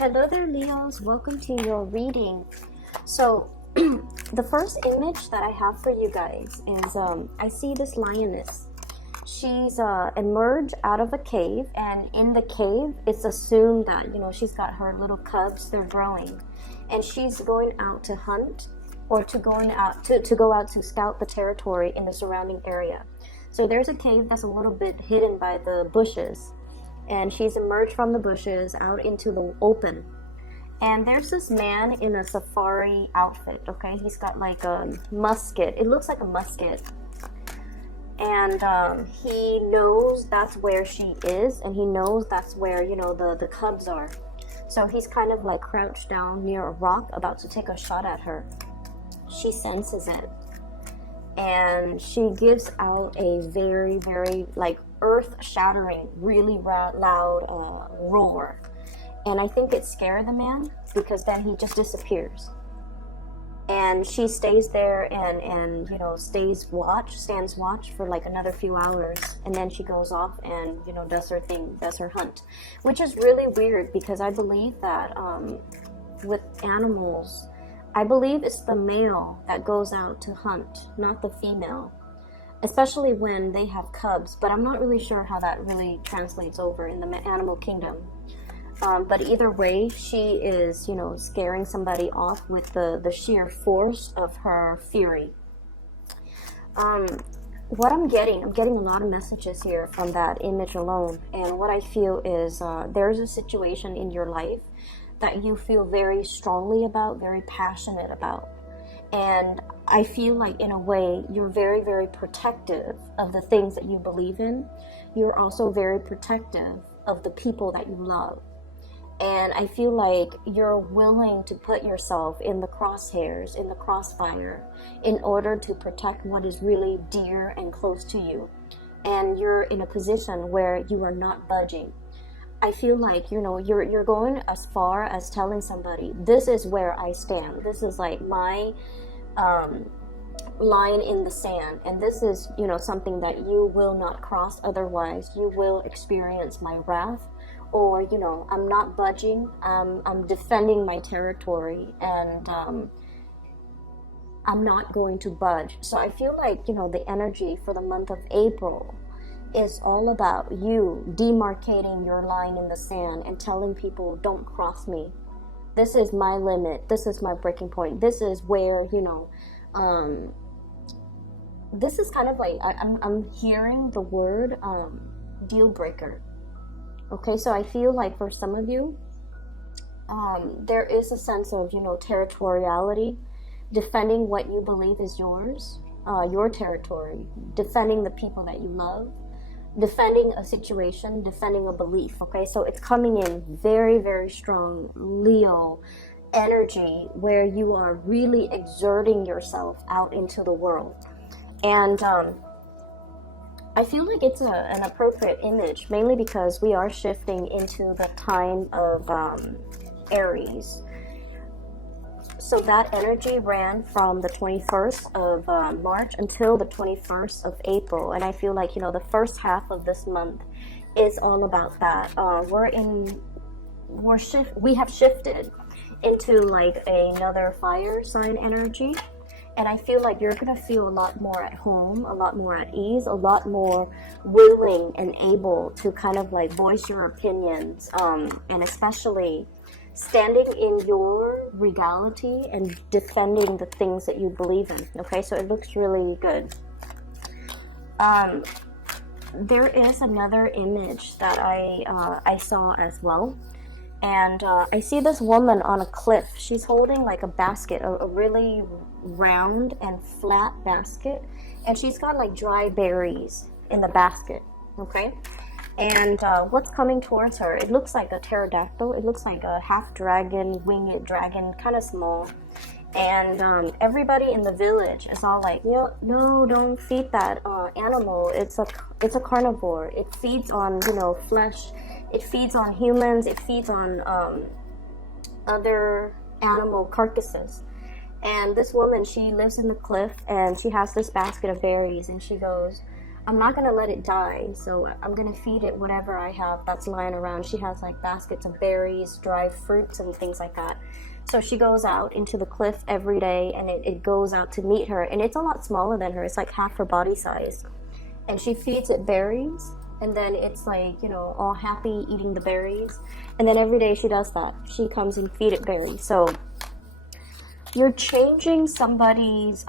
Hello there, Leos. Welcome to your reading. So, the first image that I have for you guys is I see this lioness. She's emerged out of a cave, and in the cave, it's assumed that she's got her little cubs. They're growing, and she's going out to hunt or to go out to scout the territory in the surrounding area. So there's a cave that's a little bit hidden by the bushes. And she's emerged from the bushes out into the open. And there's this man in a safari outfit, okay? He's got like a musket. It looks like a musket. And he knows that's where she is, and he knows that's where, the cubs are. So he's kind of like crouched down near a rock about to take a shot at her. She senses it. And she gives out a very, very earth-shattering, really loud roar. And I think it scared the man, because then he just disappears. And she stays there and stands watch for like another few hours, and then she goes off and does her thing, does her hunt, which is really weird, because I believe that with animals, I believe it's the male that goes out to hunt, not the female, especially when they have cubs. But I'm not really sure how that really translates over in the animal kingdom. But either way, she is, scaring somebody off with the sheer force of her fury. What I'm getting a lot of messages here from that image alone. And what I feel is there's a situation in your life that you feel very strongly about, very passionate about. And I feel like, in a way, you're very, very protective of the things that you believe in. You're also very protective of the people that you love. And I feel like you're willing to put yourself in the crosshairs, in the crossfire, in order to protect what is really dear and close to you. And you're in a position where you are not budging. I feel like, you're going as far as telling somebody, this is where I stand. This is like my line in the sand. And this is, something that you will not cross. Otherwise, you will experience my wrath. Or, I'm not budging. I'm defending my territory. And I'm not going to budge. So I feel like, the energy for the month of April is all about you demarcating your line in the sand and telling people, don't cross me. This is my limit. This is my breaking point. This is where, this is kind of like, I'm hearing the word deal breaker. Okay, so I feel like for some of you, there is a sense of, territoriality, defending what you believe is yours, your territory, defending the people that you love, defending a situation, defending a belief. Okay, so it's coming in very, very strong Leo energy, where you are really exerting yourself out into the world. And I feel like it's an appropriate image, mainly because we are shifting into the time of Aries. So that energy ran from the 21st of March until the 21st of April. And I feel like, the first half of this month is all about that. We have shifted into like another fire sign energy. And I feel like you're going to feel a lot more at home, a lot more at ease, a lot more willing and able to kind of like voice your opinions, and especially standing in your regality and defending the things that you believe in. Okay, so it looks really good. There is another image that I saw as well. And I see this woman on a cliff. She's holding like a basket, a really round and flat basket. And she's got like dry berries in the basket, okay? And what's coming towards her, it looks like a pterodactyl. It looks like a half dragon, winged dragon, kind of small. And everybody in the village is all like, no, don't feed that animal. It's a carnivore. It feeds on, flesh. It feeds on humans. It feeds on other animal carcasses. And this woman, she lives in the cliff, and she has this basket of berries, and she goes, I'm not going to let it die, so I'm going to feed it whatever I have that's lying around. She has like baskets of berries, dried fruits, and things like that. So she goes out into the cliff every day, and it goes out to meet her, and it's a lot smaller than her. It's like half her body size. And she feeds it berries, and then it's like, you know, all happy eating the berries. And then every day she does that. She comes and feed it berries. So you're changing somebody's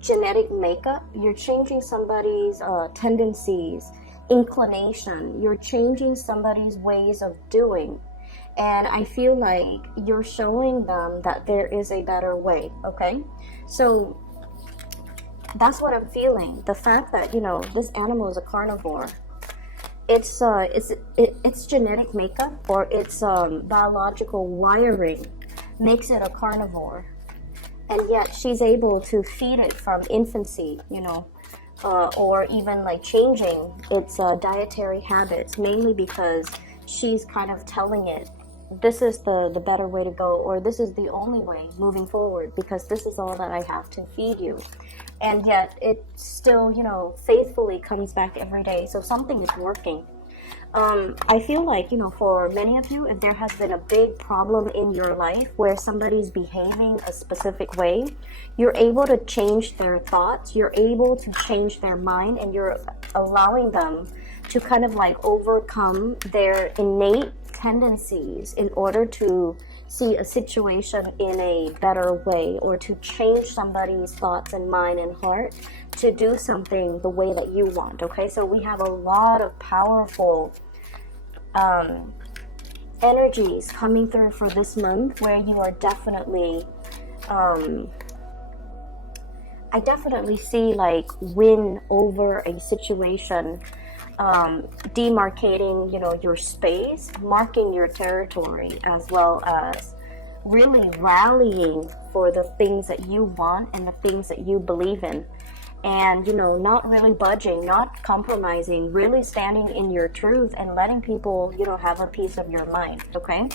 genetic makeup. You're changing somebody's tendencies, inclination. You're changing somebody's ways of doing. And I feel like you're showing them that there is a better way, okay? So that's what I'm feeling. The fact that, you know, this animal is a carnivore. It's genetic makeup, or its biological wiring makes it a carnivore. And yet she's able to feed it from infancy, you know, or even like changing its dietary habits, mainly because she's kind of telling it, this is the better way to go, or this is the only way moving forward, because this is all that I have to feed you. And yet it still, you know, faithfully comes back every day. So something is working. I feel like, you know, for many of you, if there has been a big problem in your life where somebody's behaving a specific way, you're able to change their thoughts, you're able to change their mind, and you're allowing them to kind of like overcome their innate tendencies in order to see a situation in a better way, or to change somebody's thoughts and mind and heart to do something the way that you want. Okay, so we have a lot of powerful energies coming through for this month, where you are definitely I definitely see like win over a situation, demarcating, you know, your space, marking your territory, as well as really rallying for the things that you want and the things that you believe in. And, you know, not really budging, not compromising, really standing in your truth and letting people, you know, have a piece of your mind, okay?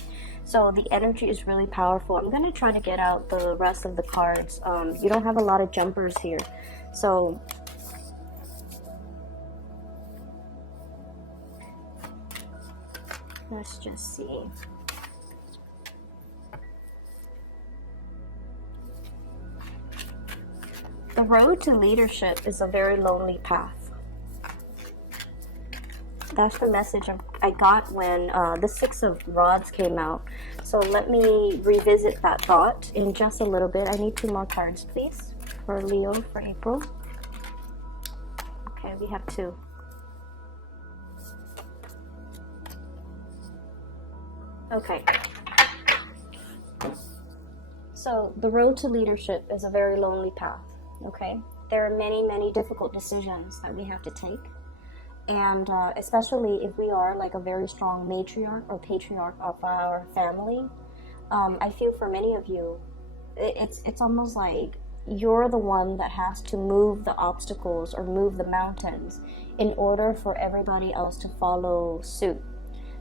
So the energy is really powerful. I'm going to try to get out the rest of the cards. You don't have a lot of jumpers here. So let's just see. The road to leadership is a very lonely path. That's the message I got when the Six of Rods came out. So let me revisit that thought in just a little bit. I need 2 more cards, please, for Leo for April. Okay, we have 2. Okay. So the road to leadership is a very lonely path. Okay, there are many, many difficult decisions that we have to take, and especially if we are like a very strong matriarch or patriarch of our family, I feel for many of you, it's almost like you're the one that has to move the obstacles or move the mountains in order for everybody else to follow suit.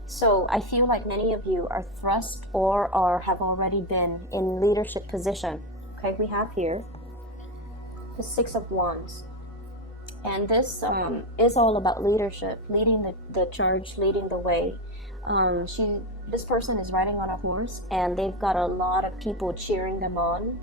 So I feel like many of you are thrust or have already been in leadership position. Okay, we have here the Six of Wands, and this is all about leadership, leading the charge, leading the way. This person is riding on a horse, and they've got a lot of people cheering them on,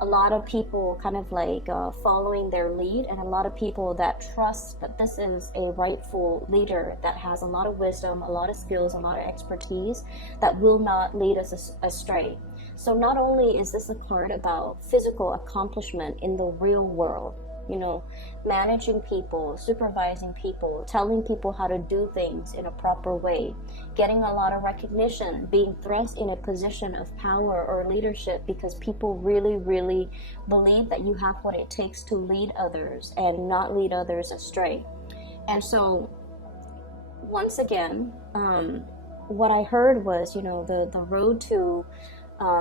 a lot of people kind of like following their lead, and a lot of people that trust that this is a rightful leader that has a lot of wisdom, a lot of skills, a lot of expertise that will not lead us astray. So not only is this a card about physical accomplishment in the real world, you know, managing people, supervising people, telling people how to do things in a proper way, getting a lot of recognition, being thrust in a position of power or leadership because people really, really believe that you have what it takes to lead others and not lead others astray. And so, once again, what I heard was, you know, the road to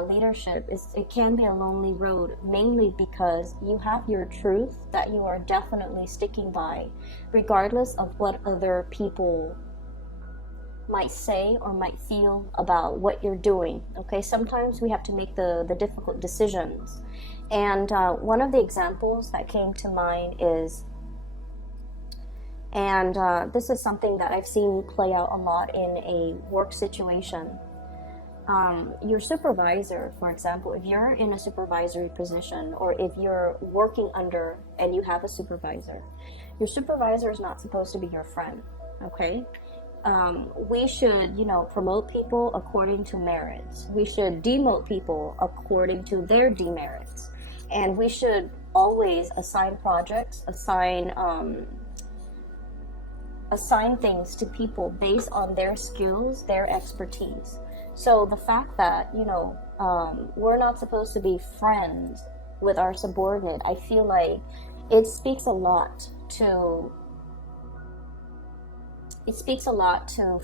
leadership it can be a lonely road, mainly because you have your truth that you are definitely sticking by, regardless of what other people might say or might feel about what you're doing. Okay, sometimes we have to make the difficult decisions, and one of the examples that came to mind is And this is something that I've seen play out a lot in a work situation. Your supervisor, for example, if you're in a supervisory position, or if you're working under and you have a supervisor, your supervisor is not supposed to be your friend, okay? We should, promote people according to merits. We should demote people according to their demerits. And we should always assign projects, assign things to people based on their skills, their expertise. So the fact that, we're not supposed to be friends with our subordinate, I feel like it speaks a lot to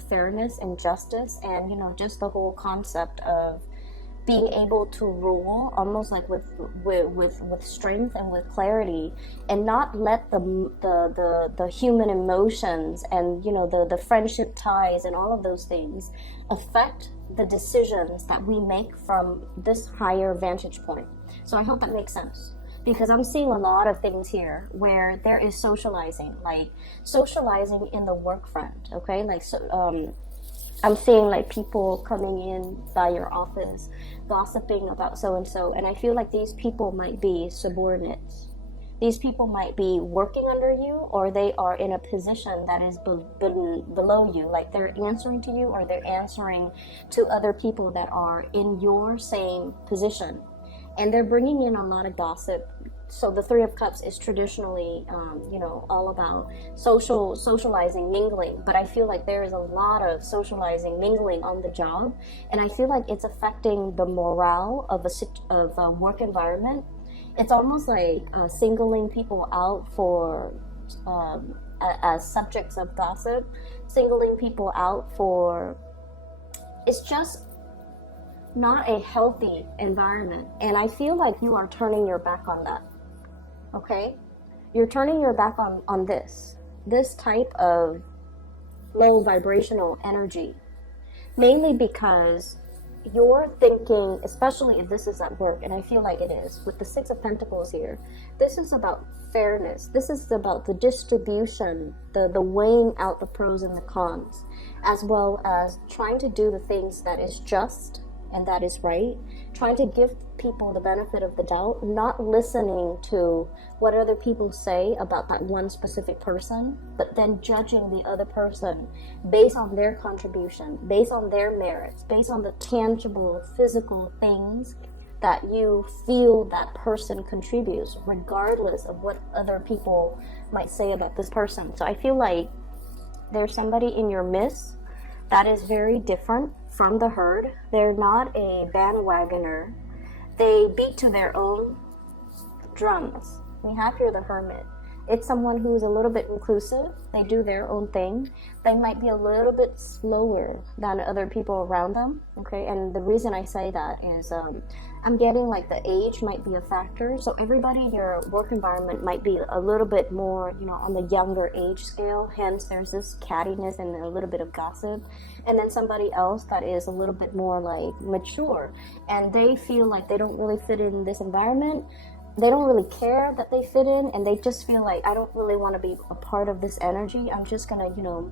fairness and justice, and just the whole concept of being able to rule almost like with strength and with clarity, and not let the human emotions and the friendship ties and all of those things affect the decisions that we make from this higher vantage point. So I hope that makes sense, because I'm seeing a lot of things here where there is socializing in the work front, okay? I'm seeing like people coming in by your office, gossiping about so-and-so, and I feel like these people might be subordinates. These people might be working under you, or they are in a position that is below you, like they're answering to you, or they're answering to other people that are in your same position. And they're bringing in a lot of gossip. So the Three of Cups is traditionally, all about socializing, mingling. But I feel like there is a lot of socializing, mingling on the job, and I feel like it's affecting the morale of a work environment. It's almost like singling people out for as subjects of gossip, singling people out for. It's just not a healthy environment, and I feel like you are turning your back on that. Okay, you're turning your back on this type of low vibrational energy, mainly because you're thinking, especially if this is at work, and I feel like it is, with the Six of Pentacles here, this is about fairness. This is about the distribution, the weighing out the pros and the cons, as well as trying to do the things that is just and that is right, trying to give people the benefit of the doubt, not listening to what other people say about that one specific person, but then judging the other person based on their contribution, based on their merits, based on the tangible physical things that you feel that person contributes, regardless of what other people might say about this person. So I feel like there's somebody in your midst that is very different from the herd. They're not a bandwagoner. They beat to their own drums. We have here the Hermit. It's someone who's a little bit reclusive. They do their own thing. They might be a little bit slower than other people around them, okay? And the reason I say that is I'm getting like the age might be a factor. So everybody in your work environment might be a little bit more, on the younger age scale. Hence, there's this cattiness and a little bit of gossip. And then somebody else that is a little bit more like mature, and they feel like they don't really fit in this environment. They don't really care that they fit in, and they just feel like, I don't really want to be a part of this energy. I'm just gonna,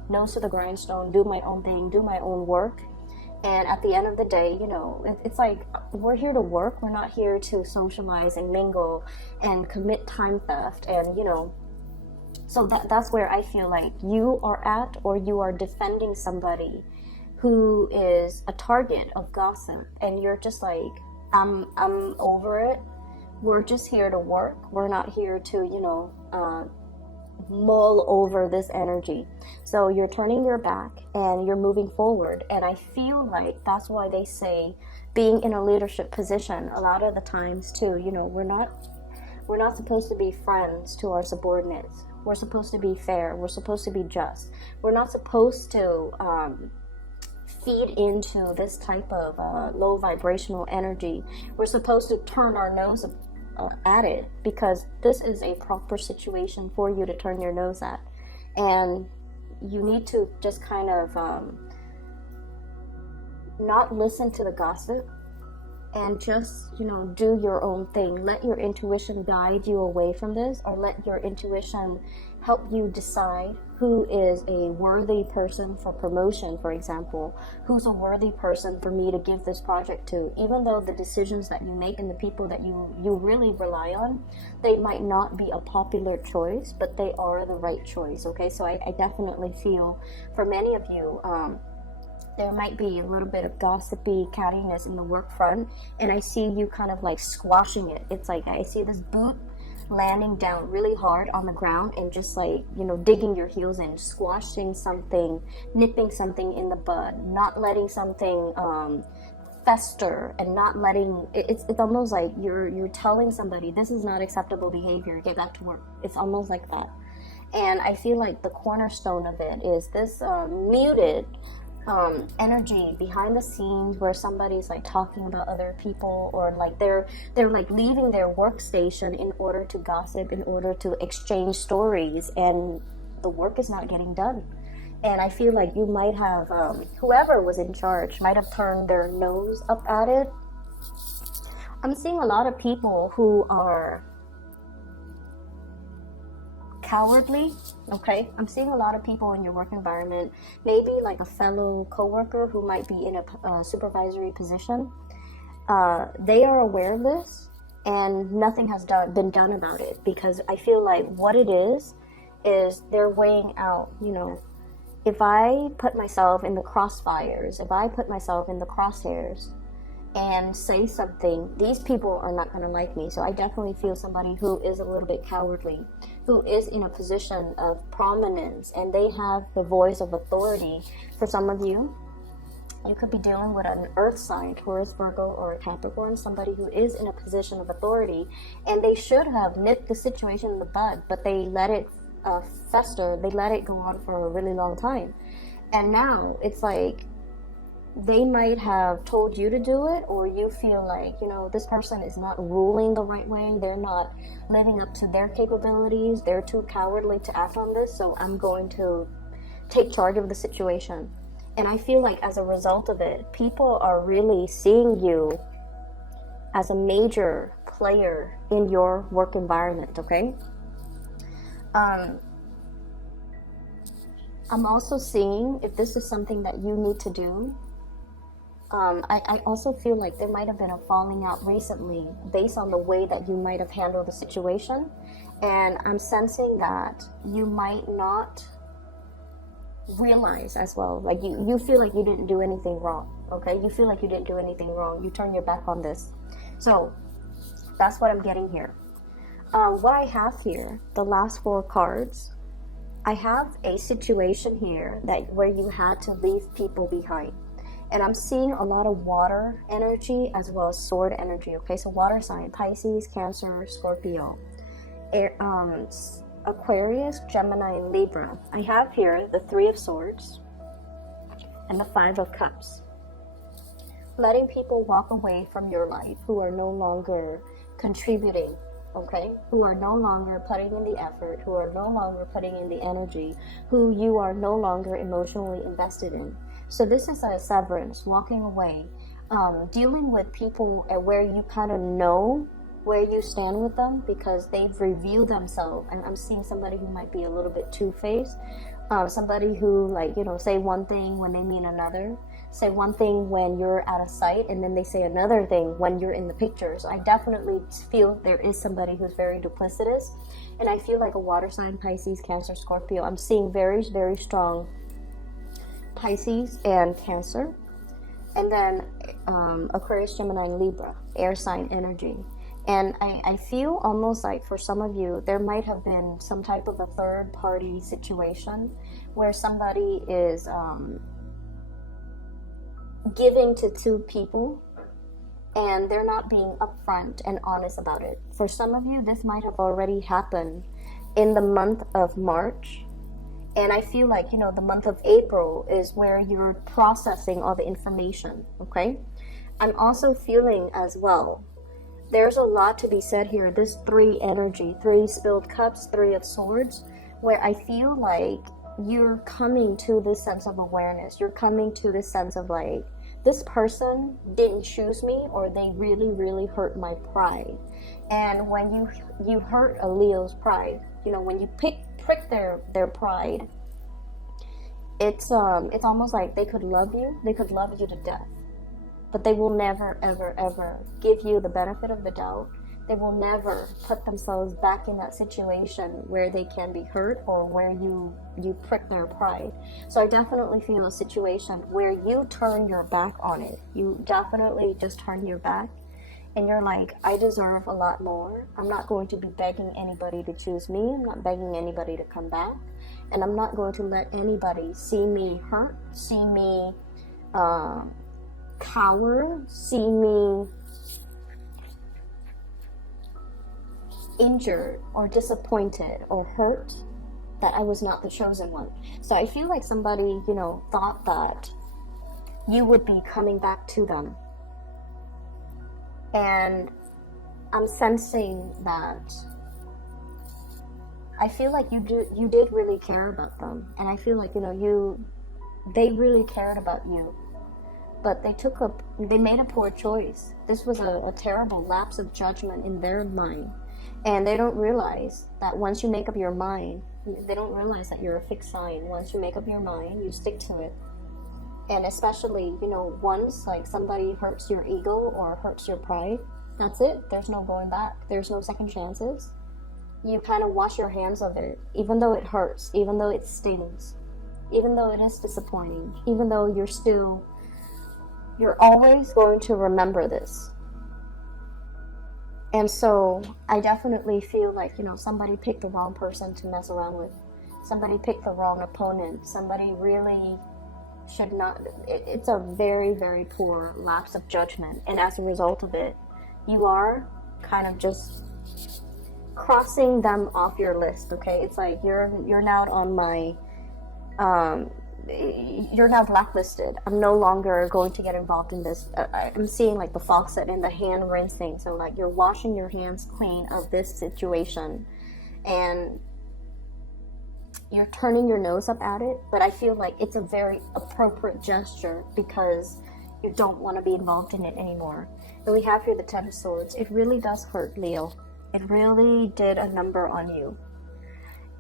nose to the grindstone, do my own thing, do my own work. And at the end of the day, it's like, we're here to work. We're not here to socialize and mingle and commit time theft. And, so that's where I feel like you are at, or you are defending somebody who is a target of gossip. And you're just like, I'm over it. We're just here to work. We're not here to, mull over this energy. So you're turning your back and you're moving forward. And I feel like that's why they say being in a leadership position, a lot of the times too, we're not supposed to be friends to our subordinates. We're supposed to be fair. We're supposed to be just. We're not supposed to feed into this type of low vibrational energy. We're supposed to turn our nose at it, because this is a proper situation for you to turn your nose at. And you need to just kind of not listen to the gossip, and just, you know, do your own thing. Let your intuition guide you away from this, or let your intuition help you decide who is a worthy person for promotion, for example. Who's a worthy person for me to give this project to? Even though the decisions that you make and the people that you really rely on, they might not be a popular choice, but they are the right choice, okay? So I definitely feel for many of you, there might be a little bit of gossipy cattiness in the work front, and I see you kind of like squashing it. It's like I see this boot landing down really hard on the ground and just like, you know, digging your heels in, squashing something, nipping something in the bud, not letting something fester, and not letting it's almost like you're telling somebody this is not acceptable behavior, get back to work. It's almost like that. And I feel like the cornerstone of it is this muted energy behind the scenes, where somebody's like talking about other people, or like they're like leaving their workstation in order to gossip, in order to exchange stories, and the work is not getting done. And I feel like you might have whoever was in charge might have turned their nose up at it. I'm seeing a lot of people who are cowardly, okay? I'm seeing a lot of people in your work environment, maybe like a fellow coworker who might be in a supervisory position. They are aware of this, and nothing has been done about it, because I feel like what it is they're weighing out, you know, if I put myself in the crossfires, if I put myself in the crosshairs and say something, these people are not going to like me. So I definitely feel somebody who is a little bit cowardly, who is in a position of prominence, and they have the voice of authority. For some of you, you could be dealing with an earth sign, Taurus, Virgo, or a Capricorn, somebody who is in a position of authority, and they should have nipped the situation in the bud, but they let it fester, they let it go on for a really long time. And now it's like, they might have told you to do it, or you feel like, you know, this person is not ruling the right way, they're not living up to their capabilities, they're too cowardly to act on this, so I'm going to take charge of the situation. And I feel like as a result of it, people are really seeing you as a major player in your work environment, okay? I'm also seeing, if this is something that you need to do, I also feel like there might have been a falling out recently based on the way that you might have handled the situation. And I'm sensing that you might not realize as well, like you feel like you didn't do anything wrong, okay? You feel like you didn't do anything wrong. You turn your back on this. So that's what I'm getting here. What I have here, the last 4 cards, I have a situation here where you had to leave people behind. And I'm seeing a lot of water energy as well as sword energy, okay? So water sign, Pisces, Cancer, Scorpio, Aquarius, Gemini, and Libra. I have here the 3 of Swords and the 5 of Cups. Letting people walk away from your life who are no longer contributing, okay? Who are no longer putting in the effort, who are no longer putting in the energy, who you are no longer emotionally invested in. So this is a severance, walking away, dealing with people where you kind of know where you stand with them because they've revealed themselves. And I'm seeing somebody who might be a little bit two-faced, somebody who, like, you know, say one thing when they mean another, say one thing when you're out of sight, and then they say another thing when you're in the picture. So I definitely feel there is somebody who's very duplicitous. And I feel like a water sign, Pisces, Cancer, Scorpio. I'm seeing very, very strong Pisces and Cancer, and then Aquarius, Gemini, and Libra, air sign energy. And I feel almost like for some of you, there might have been some type of a third party situation where somebody is giving to 2 people and they're not being upfront and honest about it. For some of you, this might have already happened in the month of March. And I feel like, you know, the month of April is where you're processing all the information, okay? I'm also feeling as well, there's a lot to be said here. This 3 energy, 3 spilled cups, 3 of swords, where I feel like you're coming to this sense of awareness. You're coming to this sense of like, this person didn't choose me, or they really hurt my pride. And when you hurt a Leo's pride, you know, when you prick their pride, it's almost like they could love you to death, but they will never ever give you the benefit of the doubt. They will never put themselves back in that situation where they can be hurt, or where you prick their pride. So I definitely feel a situation where you turn your back on it. You definitely just turn your back, and you're like, I deserve a lot more. I'm not going to be begging anybody to choose me. I'm not begging anybody to come back. And I'm not going to let anybody see me hurt, see me cower, see me injured or disappointed or hurt, that I was not the chosen one. So I feel like somebody, you know, thought that you would be coming back to them. And I'm sensing that I feel like you did really care about them. And I feel like, you know, they really cared about you. But they made a poor choice. This was a terrible lapse of judgment in their mind. And they don't realize that once you make up your mind, they don't realize that you're a fixed sign. Once you make up your mind, you stick to it. And especially, you know, once like somebody hurts your ego or hurts your pride, that's it. There's no going back. There's no second chances. You kind of wash your hands of it, even though it hurts, even though it stings, even though it is disappointing, even though you're always going to remember this. And so I definitely feel like, you know, somebody picked the wrong person to mess around with. Somebody picked the wrong opponent. Somebody really should not. It's a very poor lapse of judgment. And as a result of it, you are kind of just crossing them off your list, okay? It's like you're now on my you're now blacklisted. I'm no longer going to get involved in this. I'm seeing like the faucet and the hand rinse thing. So like you're washing your hands clean of this situation, and you're turning your nose up at it. But I feel like it's a very appropriate gesture because you don't want to be involved in it anymore. And we have here the Ten of Swords. It really does hurt, Leo. It really did a number on you.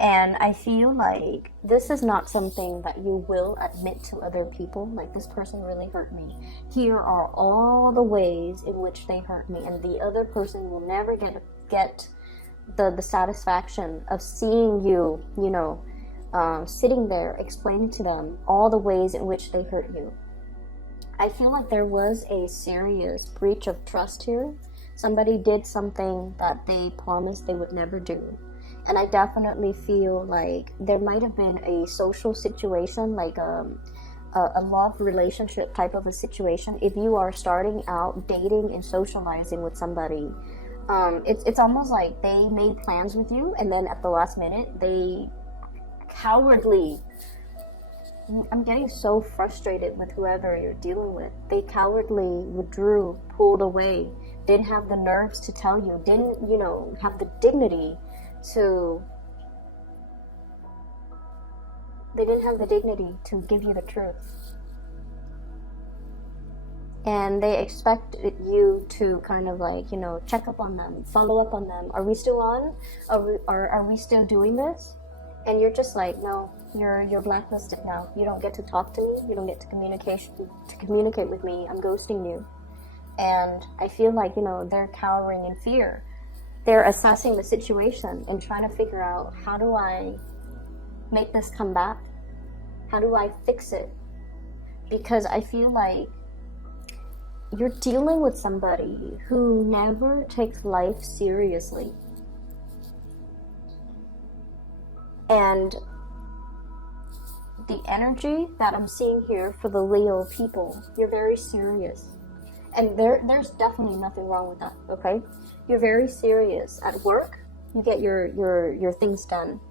And I feel like this is not something that you will admit to other people. Like, this person really hurt me. Here are all the ways in which they hurt me. And the other person will never get the satisfaction of seeing you, you know, sitting there explaining to them all the ways in which they hurt you. I feel like there was a serious breach of trust here. Somebody did something that they promised they would never do. And I definitely feel like there might have been a social situation, like a love relationship type of a situation. If you are starting out dating and socializing with somebody, it's almost like they made plans with you, and then at the last minute, they cowardly... I'm getting so frustrated with whoever you're dealing with. They cowardly withdrew, pulled away, didn't have the nerves to tell you, didn't, you know, have the dignity to give you the truth. And they expect you to kind of like, you know, check up on them, follow up on them. Are we still on? Are we still doing this? And you're just like, no, you're blacklisted now. You don't get to talk to me. You don't get to communicate with me. I'm ghosting you. And I feel like, you know, they're cowering in fear. They're assessing the situation and trying to figure out, how do I make this come back? How do I fix it? Because I feel like you're dealing with somebody who never takes life seriously. And the energy that I'm seeing here for the Leo people, you're very serious. And there's definitely nothing wrong with that, okay? You're very serious. At work, you get your things done.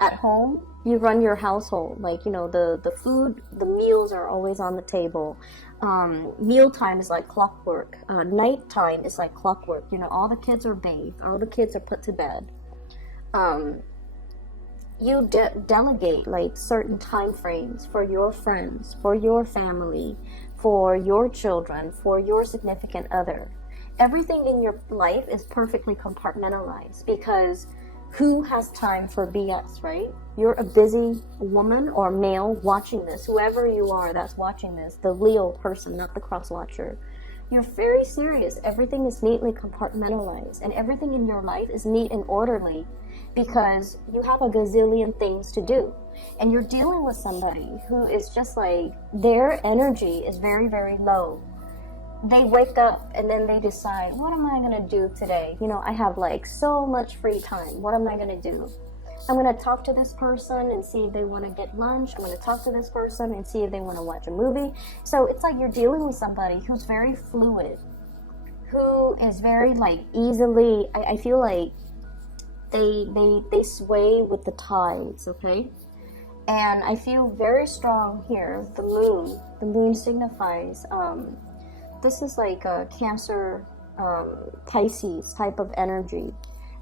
At home, you run your household. Like, you know, the food, the meals are always on the table. Mealtime is like clockwork. Nighttime is like clockwork. You know, all the kids are bathed. All the kids are put to bed. You delegate like certain time frames for your friends, for your family, for your children, for your significant other. Everything in your life is perfectly compartmentalized, because who has time for BS, right? You're a busy woman or male watching this, whoever you are that's watching this, the Leo person, not the cross watcher. You're very serious. Everything is neatly compartmentalized, and everything in your life is neat and orderly, because you have a gazillion things to do. And you're dealing with somebody who is just like, their energy is very, very low. They wake up and then they decide, what am I going to do today? You know, I have like so much free time. What am I going to do? I'm going to talk to this person and see if they want to get lunch. I'm going to talk to this person and see if they want to watch a movie. So it's like you're dealing with somebody who's very fluid, who is very like easily, I feel like they sway with the tides, okay? And I feel very strong here. The moon signifies, this is like a Cancer, Pisces type of energy.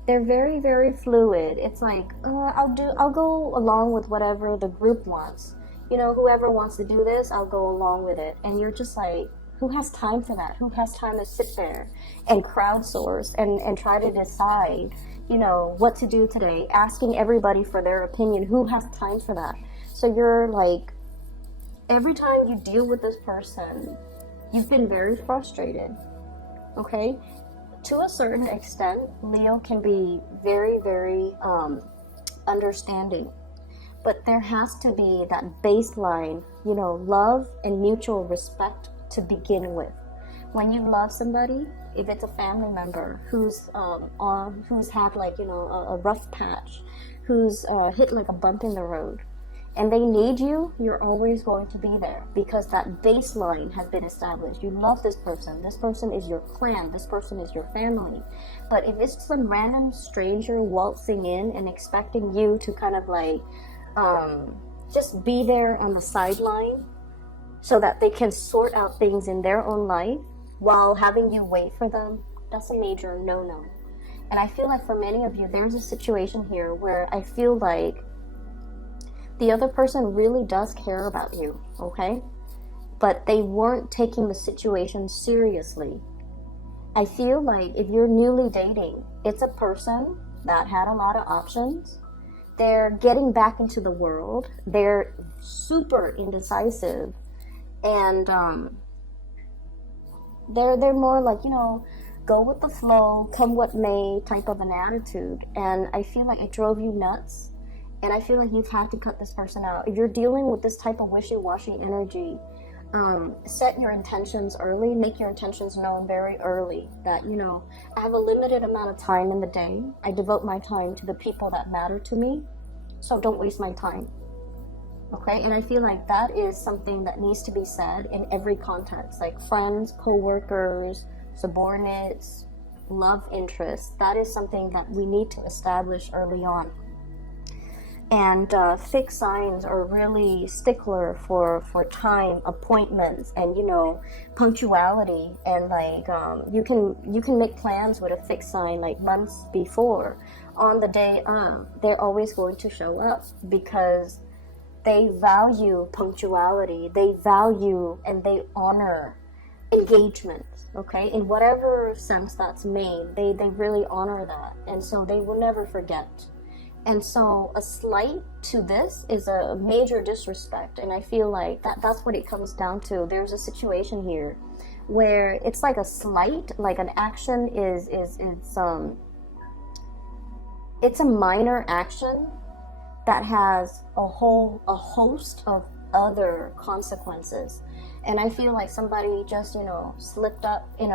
They're very, very fluid. It's like, I'll go along with whatever the group wants. You know, whoever wants to do this, I'll go along with it. And you're just like, who has time for that? Who has time to sit there and crowdsource and try to decide, you know, what to do today, asking everybody for their opinion? Who has time for that? So you're like, every time you deal with this person, you've been very frustrated, okay? To a certain extent, Leo can be very, very understanding. But there has to be that baseline, you know, love and mutual respect to begin with. When you love somebody, if it's a family member who's had like, you know, a rough patch, who's hit like a bump in the road, and they need you, you're always going to be there, because that baseline has been established. You love this person is your clan, this person is your family. But if it's some random stranger waltzing in and expecting you to kind of like just be there on the sideline so that they can sort out things in their own life while having you wait for them, that's a major no-no. And I feel like for many of you, there's a situation here where I feel like the other person really does care about you, okay? But they weren't taking the situation seriously. I feel like if you're newly dating, it's a person that had a lot of options. They're getting back into the world. They're super indecisive. And they're more like, you know, go with the flow, come what may type of an attitude. And I feel like it drove you nuts. And I feel like you've had to cut this person out. If you're dealing with this type of wishy-washy energy, set your intentions early, make your intentions known very early. That, you know, I have a limited amount of time in the day. I devote my time to the people that matter to me, so don't waste my time. Okay? And I feel like that is something that needs to be said in every context, like friends, co-workers, subordinates, love interests. That is something that we need to establish early on. And fixed signs are really stickler for time, appointments, and, you know, punctuality. And like you can make plans with a fixed sign like months before. On the day of, they're always going to show up, because they value punctuality. They value and they honor engagement. Okay, in whatever sense that's made, they really honor that, and so they will never forget. And so a slight to this is a major disrespect. And I feel like that's what it comes down to. There's a situation here where it's like a slight, like an action it's a minor action that has a host of other consequences. And I feel like somebody just, you know, slipped up in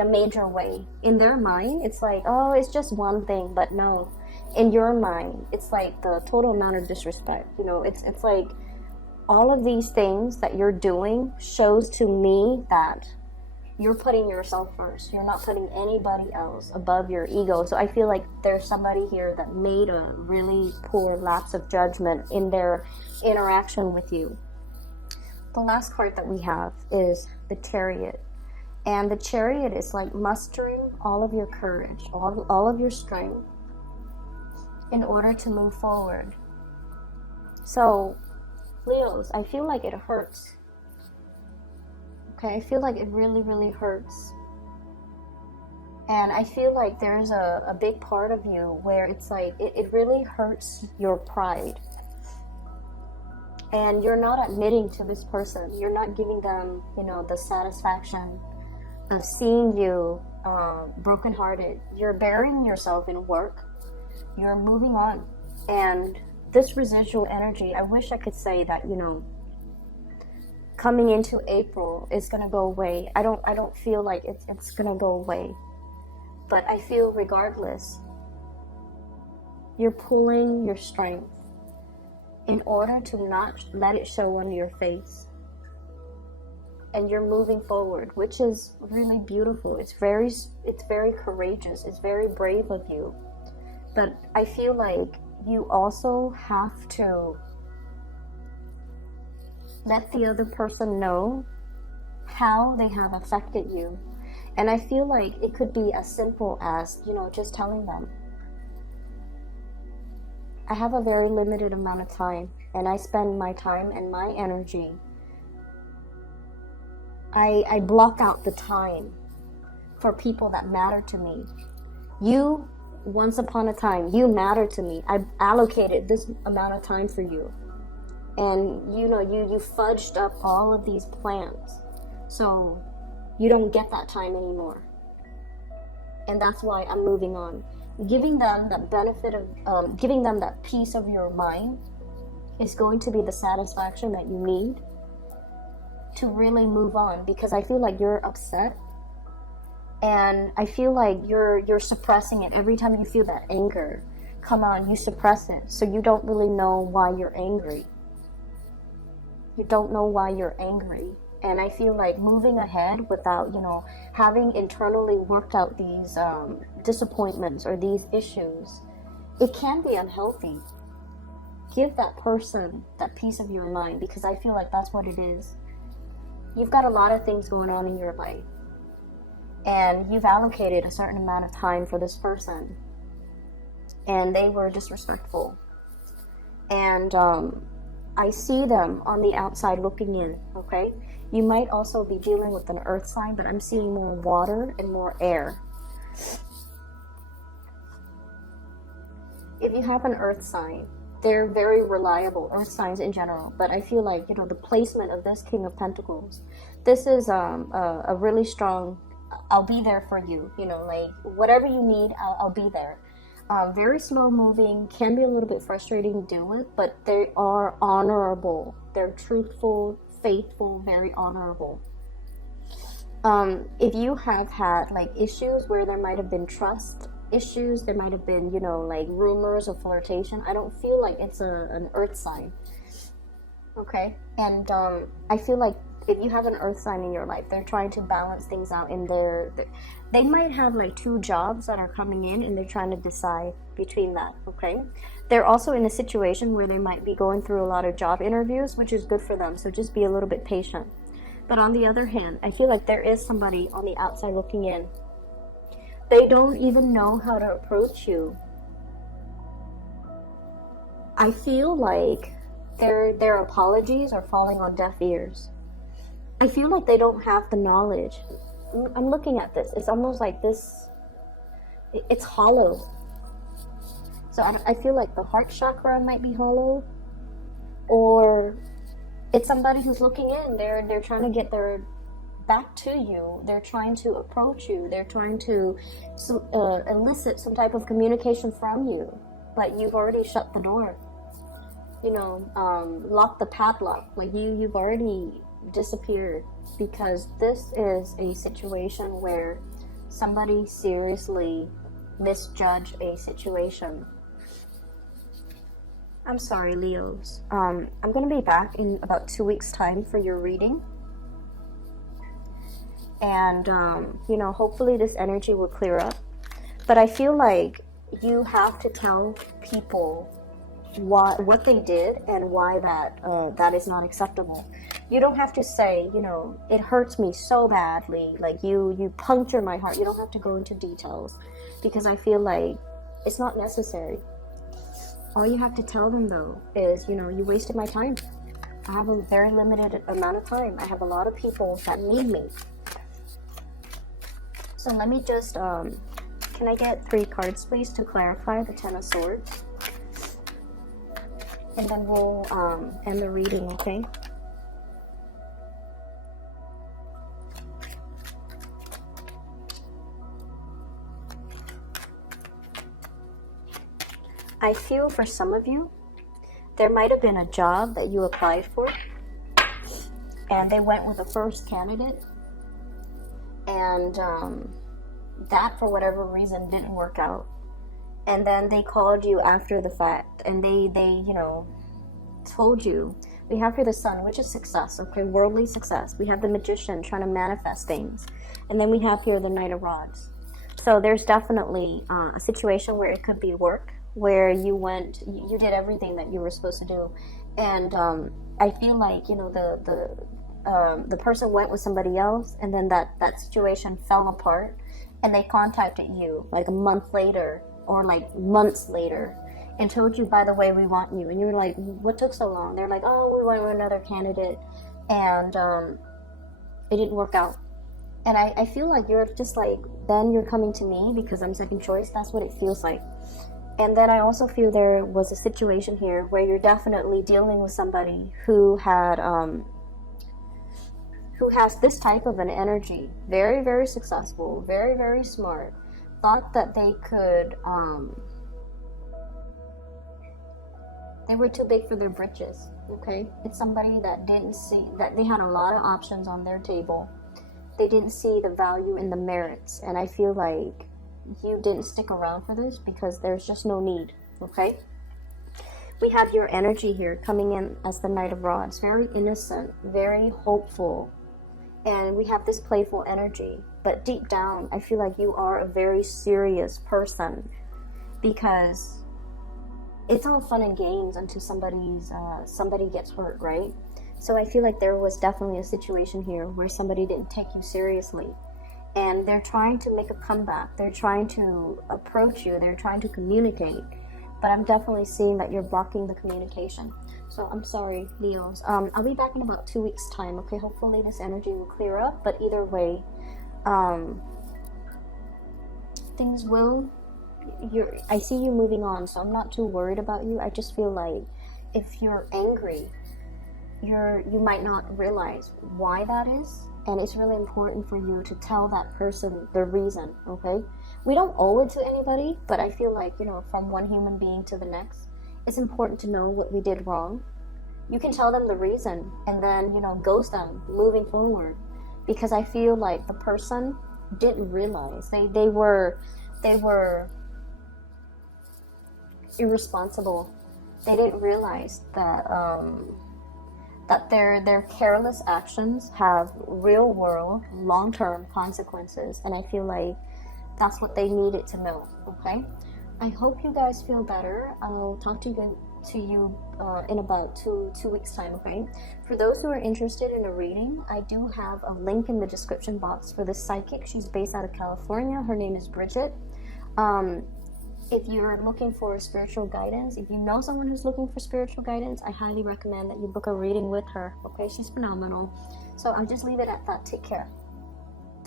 a major way. In their mind, it's like, oh, it's just one thing. But no, in your mind, it's like the total amount of disrespect. You know, it's like all of these things that you're doing shows to me that you're putting yourself first. You're not putting anybody else above your ego. So I feel like there's somebody here that made a really poor lapse of judgment in their interaction with you. The last card that we have is the Chariot. And the Chariot is like mustering all of your courage, all of your strength in order to move forward. So, Leos, I feel like it hurts Okay, I feel like it really, really hurts. And I feel like there's a big part of you where it's like, it really hurts your pride. And you're not admitting to this person. You're not giving them, you know, the satisfaction of seeing you brokenhearted. You're burying yourself in work. You're moving on. And this residual energy, I wish I could say that, you know, coming into April is going to go away. I don't feel like it's going to go away. But I feel regardless, you're pulling your strength in order to not let it show on your face. And you're moving forward, which is really beautiful. It's very courageous. It's very brave of you. But I feel like you also have to let the other person know how they have affected you. And I feel like it could be as simple as, you know, just telling them, I have a very limited amount of time, and I spend my time and my energy. I block out the time for people that matter to me. You, once upon a time, you matter to me. I allocated this amount of time for you. And, you know, you fudged up all of these plans. So you don't get that time anymore. And that's why I'm moving on. Giving them that benefit of, giving them that peace of your mind is going to be the satisfaction that you need to really move on. Because I feel like you're upset. And I feel like you're suppressing it. Every time you feel that anger come on, you suppress it. So you don't really know why you're angry. You don't know why you're angry. And I feel like moving ahead without, you know, having internally worked out these disappointments or these issues, it can be unhealthy. Give that person that peace of your mind, because I feel like that's what it is. You've got a lot of things going on in your life, and you've allocated a certain amount of time for this person, and they were disrespectful. And I see them on the outside looking in, okay? You might also be dealing with an earth sign, but I'm seeing more water and more air. If you have an earth sign, they're very reliable, earth signs in general. But I feel like, you know, the placement of this King of Pentacles, this is a really strong, I'll be there for you. You know, like, whatever you need, I'll be there. Very slow moving, can be a little bit frustrating to deal with, but they are honorable. They're truthful, faithful, very honorable. If you have had like issues where there might have been trust issues, there might have been, you know, like rumors of flirtation, I don't feel like it's an earth sign. Okay? And I feel like if you have an earth sign in your life, they're trying to balance things out in they might have like 2 jobs that are coming in, and they're trying to decide between that. Okay? They're also in a situation where they might be going through a lot of job interviews, which is good for them, so just be a little bit patient. But on the other hand, I feel like there is somebody on the outside looking in. They don't even know how to approach you. I feel like their apologies are falling on deaf ears. I feel like they don't have the knowledge. I'm looking at this. It's almost like this, it's hollow. So I feel like the heart chakra might be hollow, or it's somebody who's looking in. They're trying to get their back to you. They're trying to approach you. They're trying to elicit some type of communication from you, but you've already shut the door. You know, lock the padlock. Like you've already disappeared, because this is a situation where somebody seriously misjudged a situation. I'm sorry, Leos. I'm going to be back in about 2 weeks' time for your reading. And, you know, hopefully this energy will clear up. But I feel like you have to tell people what they did and why that is not acceptable. You don't have to say, you know, it hurts me so badly, like you puncture my heart. You don't have to go into details, because I feel like it's not necessary. All you have to tell them, though, is, you know, you wasted my time. I have a very limited amount of time. I have a lot of people that need me. So let me just, can I get 3 cards, please, to clarify the Ten of Swords? And then we'll end the reading, okay? I feel for some of you, there might have been a job that you applied for, and they went with the first candidate, and that, for whatever reason, didn't work out. And then they called you after the fact, and they you know, told you. We have here the Sun, which is success, okay, worldly success. We have the Magician trying to manifest things, and then we have here the Knight of Rods. So there's definitely a situation where it could be work, where you did everything that you were supposed to do, and I feel like, you know, the person went with somebody else, and then that situation fell apart, and they contacted you like a month later or like months later and told you, by the way, we want you. And you were like, what took so long? They're like, oh, we went with another candidate, and it didn't work out. And I feel like you're just like, then you're coming to me because I'm second choice. That's what it feels like. And then I also feel there was a situation here where you're definitely dealing with somebody who had who has this type of an energy, very, very successful, very, very smart, thought that they could, they were too big for their britches, okay? It's somebody that didn't see, that they had a lot of options on their table. They didn't see the value in the merits, and I feel like you didn't stick around for this because there's just no need, okay? We have your energy here coming in as the Knight of Rods, very innocent, very hopeful, and we have this playful energy, but deep down, I feel like you are a very serious person because it's all fun and games until somebody gets hurt, right? So I feel like there was definitely a situation here where somebody didn't take you seriously, and they're trying to make a comeback. They're trying to approach you. They're trying to communicate, but I'm definitely seeing that you're blocking the communication. So I'm sorry, Leos. I'll be back in about 2 weeks' time, okay? Hopefully this energy will clear up, but either way, things will... I see you moving on, so I'm not too worried about you. I just feel like if you're angry, you might not realize why that is, and it's really important for you to tell that person the reason, okay? We don't owe it to anybody, but I feel like, you know, from one human being to the next, it's important to know what we did wrong. You can tell them the reason and then, you know, ghost them moving forward, because I feel like the person didn't realize. They were irresponsible. They didn't realize that that their careless actions have real world long-term consequences, and I feel like that's what they needed to know, okay? I hope you guys feel better. I'll talk to you in about two weeks time, okay? For those who are interested in a reading, I do have a link in the description box for this psychic. She's based out of California. Her name is Bridget. If you're looking for spiritual guidance, if you know someone who's looking for spiritual guidance, I highly recommend that you book a reading with her, okay? She's phenomenal. So I'll just leave it at that. Take care.